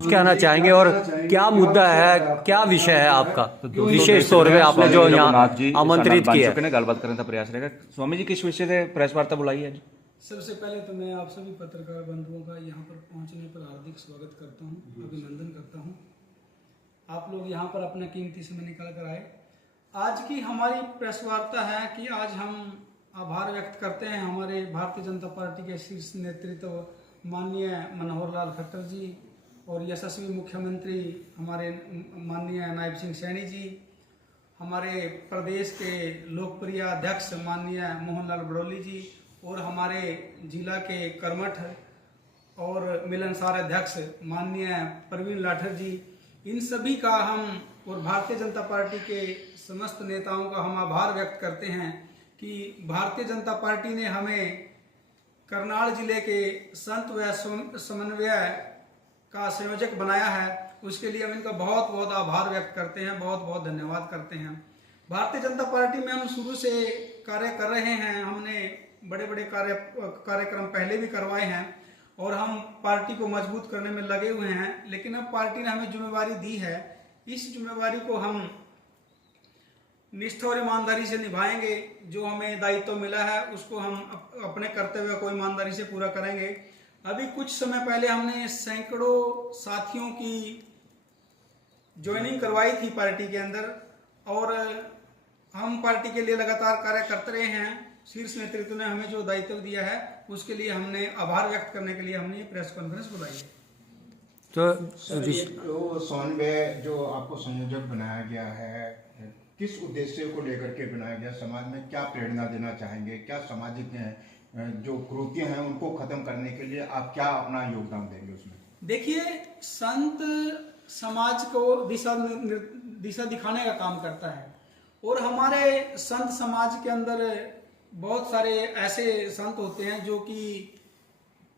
कहना चाहेंगे और क्या मुद्दा है, क्या विषय है आपका विशेष तौर पे आपने जो यहाँ आमंत्रित किया है? गलबात करने का प्रयास रहेगा। स्वामी जी किस विषय से प्रेस वार्ता बुलाई है? सबसे पहले तो मैं आप सभी पत्रकार बंधुओं का यहाँ पर पहुँचने पर हार्दिक स्वागत करता हूँ, अभिनंदन करता हूँ। आप लोग यहाँ पर अपना कीमती समय निकाल कर आए। आज की हमारी प्रेस वार्ता है कि आज हम आभार व्यक्त करते हैं हमारे भारतीय जनता पार्टी के शीर्ष नेतृत्व माननीय मनोहर लाल खट्टर जी और यशस्वी मुख्यमंत्री हमारे माननीय नायब सिंह सैनी जी, हमारे प्रदेश के लोकप्रिय अध्यक्ष माननीय मोहनलाल बड़ौली जी और हमारे जिला के कर्मठ और मिलनसार अध्यक्ष माननीय प्रवीण लाठर जी, इन सभी का हम और भारतीय जनता पार्टी के समस्त नेताओं का हम आभार व्यक्त करते हैं कि भारतीय जनता पार्टी ने हमें करनाल जिले के संत व समन्वय का संयोजक बनाया है। उसके लिए हम इनका बहुत बहुत आभार व्यक्त करते हैं, बहुत बहुत धन्यवाद करते हैं। भारतीय जनता पार्टी में हम शुरू से कार्य कर रहे हैं। हमने बड़े बड़े कार्यक्रम पहले भी करवाए हैं और हम पार्टी को मजबूत करने में लगे हुए हैं, लेकिन अब पार्टी ने हमें जिम्मेवारी दी है। इस जिम्मेवारी को हम निष्ठा और ईमानदारी से निभाएंगे। जो हमें दायित्व मिला है उसको हम अपने कर्तव्य को ईमानदारी से पूरा करेंगे। अभी कुछ समय पहले हमने सैकड़ों साथियों की ज्वाइनिंग करवाई थी पार्टी के अंदर और हम पार्टी के लिए लगातार कार्य करते रहे हैं। शीर्ष नेतृत्व ने हमें जो दायित्व दिया है उसके लिए हमने आभार व्यक्त करने के लिए हमने ये प्रेस कॉन्फ्रेंस बुलाई है। तो समन्वय जो आपको संयोजक बनाया गया है, किस उद्देश्य को लेकर के बनाया गया? समाज में क्या प्रेरणा देना चाहेंगे? क्या सामाजिक जो कुरीतियां हैं उनको खत्म करने के लिए आप क्या अपना योगदान देंगे उसमें? देखिए, संत समाज को दिशा दिखाने का काम करता है और हमारे संत समाज के अंदर बहुत सारे ऐसे संत होते हैं जो कि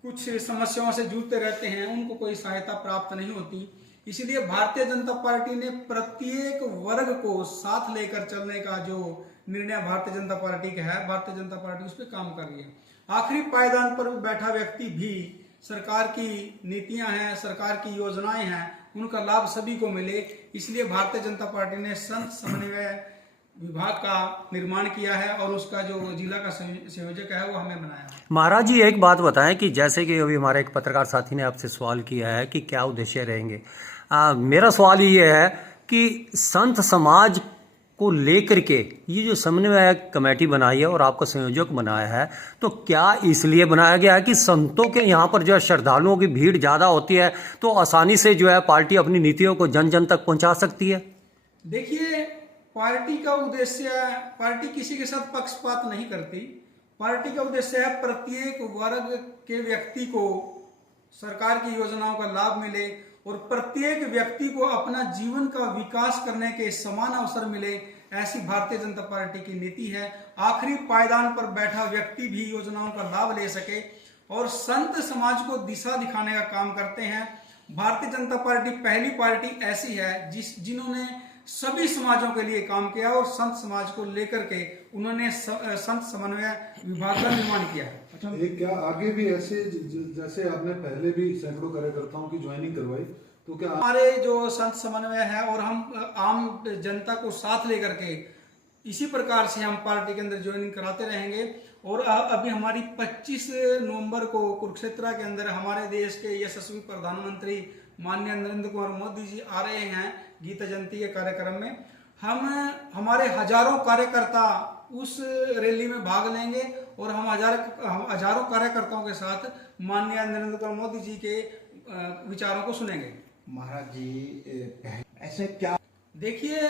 कुछ समस्याओं से जूझते रहते हैं, उनको कोई सहायता प्राप्त नहीं होती। इसलिए भारतीय जनता पार्टी ने प्रत्येक वर्ग को साथ लेकर चलने का जो निर्णय भारतीय जनता पार्टी का है, भारतीय जनता पार्टी उस पर काम कर रही है। आखिरी पायदान पर बैठा व्यक्ति भी सरकार की नीतियां हैं, सरकार की योजनाएं हैं, उनका लाभ सभी को मिले, इसलिए भारतीय जनता पार्टी ने संत समन्वय विभाग का निर्माण किया है और उसका जो जिला का संयोजक है वो हमें बनाया है। महाराज जी, एक बात बताएं कि जैसे कि अभी हमारे एक पत्रकार साथी ने आपसे सवाल किया है कि क्या उद्देश्य रहेंगे। मेरा सवाल ये है कि संत समाज को लेकर के ये जो समन्वय कमेटी बनाई है और आपका संयोजक बनाया है, तो क्या इसलिए बनाया गया है कि संतों के यहाँ पर जो है श्रद्धालुओं की भीड़ ज़्यादा होती है तो आसानी से जो है पार्टी अपनी नीतियों को जन जन तक पहुँचा सकती है? देखिए, पार्टी का उद्देश्य, पार्टी किसी के साथ पक्षपात नहीं करती। पार्टी का उद्देश्य है प्रत्येक वर्ग के व्यक्ति को सरकार की योजनाओं का लाभ मिले और प्रत्येक व्यक्ति को अपना जीवन का विकास करने के समान अवसर मिले, ऐसी भारतीय जनता पार्टी की नीति है। आखिरी पायदान पर बैठा व्यक्ति भी योजनाओं का लाभ ले सके और संत समाज को दिशा दिखाने का काम करते हैं। भारतीय जनता पार्टी पहली पार्टी ऐसी है जिन्होंने सभी समाजों के लिए काम किया और संत समाज को लेकर के उन्होंने संत समन्वय विभाग का निर्माण किया है। अच्छा, क्या आगे भी ऐसे जैसे आपने पहले भी सैकड़ों कार्यकर्ताओं की ज्वाइनिंग करवाई, तो क्या हमारे जो संत समन्वय है और हम आम जनता को साथ लेकर के इसी प्रकार से हम पार्टी के अंदर ज्वाइनिंग कराते रहेंगे। और अभी हमारी 25 नवंबर को कुरुक्षेत्र के अंदर हमारे देश के यशस्वी प्रधानमंत्री माननीय नरेंद्र कुमार मोदी जी आ रहे हैं गीता जयंती के कार्यक्रम में। हमारे हजारों कार्यकर्ता उस रैली में भाग लेंगे और हम हजारों कार्यकर्ताओं के साथ माननीय नरेंद्र कुमार मोदी जी के विचारों को सुनेंगे। महाराज जी, ऐसे क्या? देखिए,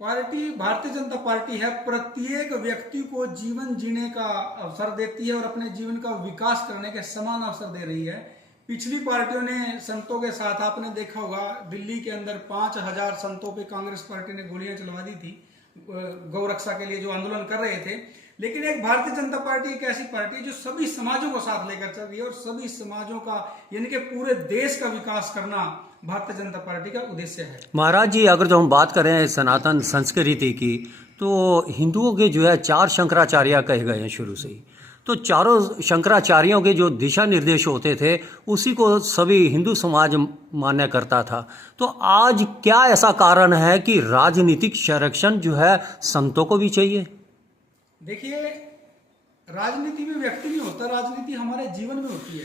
पार्टी भारतीय जनता पार्टी है, प्रत्येक व्यक्ति को जीवन जीने का अवसर देती है और अपने जीवन का विकास करने के समान अवसर दे रही है। पिछली पार्टियों ने संतों के साथ, आपने देखा होगा दिल्ली के अंदर 5000 संतों पे कांग्रेस पार्टी ने गोलियां चलवा दी थी गौ रक्षा के लिए जो आंदोलन कर रहे थे। लेकिन एक भारतीय जनता पार्टी एक ऐसी पार्टी है जो सभी समाजों को साथ लेकर चल रही है और सभी समाजों का यानी कि पूरे देश का विकास करना भारतीय जनता पार्टी का उद्देश्य है। महाराज जी, अगर जो हम बात करें सनातन संस्कृति की, तो हिंदुओं के जो है 4 शंकराचार्य कहे गए हैं शुरू से ही। तो चारों शंकराचार्यों के जो दिशा निर्देश होते थे उसी को सभी हिंदू समाज मान्य करता था। तो आज क्या ऐसा कारण है कि राजनीतिक संरक्षण जो है संतों को भी चाहिए? देखिए, राजनीति में व्यक्ति नहीं होता, राजनीति हमारे जीवन में होती है।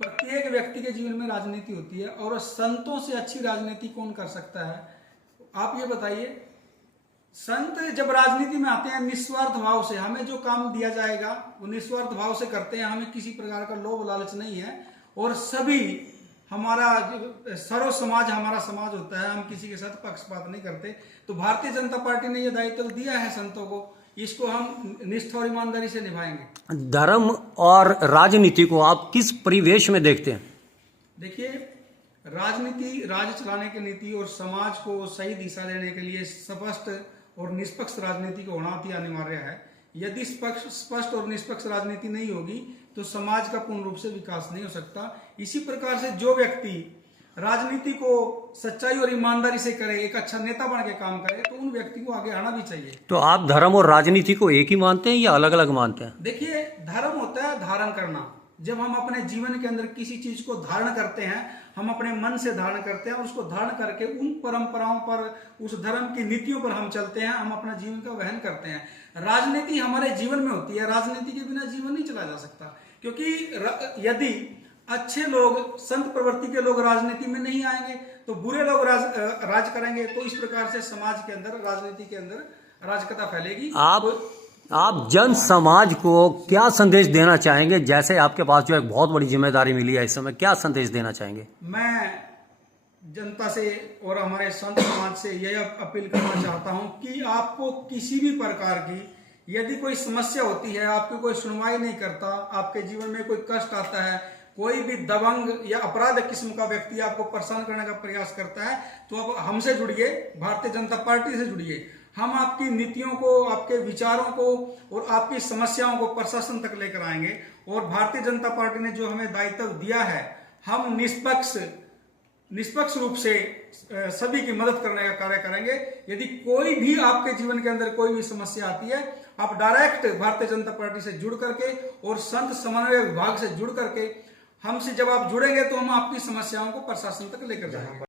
प्रत्येक व्यक्ति के जीवन में राजनीति होती है, और संतों से अच्छी राजनीति कौन कर सकता है? आप ये बताइए। संत जब राजनीति में आते हैं निस्वार्थ भाव से, हमें जो काम दिया जाएगा वो निस्वार्थ भाव से करते हैं, हमें किसी प्रकार का लोभ लालच नहीं है, और सभी हमारा सर्व समाज हमारा समाज होता है, हम किसी के साथ पक्षपात नहीं करते। तो भारतीय जनता पार्टी ने यह दायित्व दिया है संतों को, इसको हम निष्ठा और ईमानदारी से निभाएंगे। धर्म और राजनीति को आप किस परिवेश में देखते हैं? देखिए, राजनीति राज चलाने की नीति और समाज को सही दिशा देने के लिए स्पष्ट और निष्पक्ष राजनीति का होना अति अनिवार्य है। यदि स्पष्ट और निष्पक्ष राजनीति नहीं होगी तो समाज का पूर्ण रूप से विकास नहीं हो सकता। इसी प्रकार से जो व्यक्ति राजनीति को सच्चाई और ईमानदारी से करे, एक अच्छा नेता बन के काम करे, तो उन व्यक्ति को आगे आना भी चाहिए। तो आप धर्म और राजनीति को एक ही मानते हैं या अलग अलग मानते हैं? देखिए, धर्म होता है धारण करना। जब हम अपने जीवन के अंदर किसी चीज को धारण करते हैं, हम अपने मन से धारण करते हैं, और उसको धारण करके उन परंपराओं पर, उस धर्म की नीतियों पर हम चलते हैं, हम अपना जीवन का वहन करते हैं। राजनीति हमारे जीवन में होती है, राजनीति के बिना जीवन नहीं चला जा सकता। क्योंकि यदि अच्छे लोग, संत प्रवृत्ति के लोग राजनीति में नहीं आएंगे तो बुरे लोग राज करेंगे, तो इस प्रकार से समाज के अंदर, राजनीति के अंदर अराजकता फैलेगी। आप जन समाज को क्या संदेश देना चाहेंगे? जैसे आपके पास जो एक बहुत बड़ी जिम्मेदारी मिली है इस समय, क्या संदेश देना चाहेंगे? मैं जनता से और हमारे संत समाज से यह अपील करना चाहता हूं कि आपको किसी भी प्रकार की यदि कोई समस्या होती है, आपकी कोई सुनवाई नहीं करता, आपके जीवन में कोई कष्ट आता है, कोई भी दबंग या अपराध किस्म का व्यक्ति आपको परेशान करने का प्रयास करता है, तो आप हमसे जुड़िए, भारतीय जनता पार्टी से जुड़िए। हम आपकी नीतियों को, आपके विचारों को और आपकी समस्याओं को प्रशासन तक लेकर आएंगे। और भारतीय जनता पार्टी ने जो हमें दायित्व दिया है, हम निष्पक्ष रूप से सभी की मदद करने का कार्य करेंगे। यदि कोई भी आपके जीवन के अंदर कोई भी समस्या आती है, आप डायरेक्ट भारतीय जनता पार्टी से जुड़ करके और संत समन्वय विभाग से जुड़ करके हमसे जब आप जुड़ेंगे तो हम आपकी समस्याओं को प्रशासन तक लेकर जाएंगे।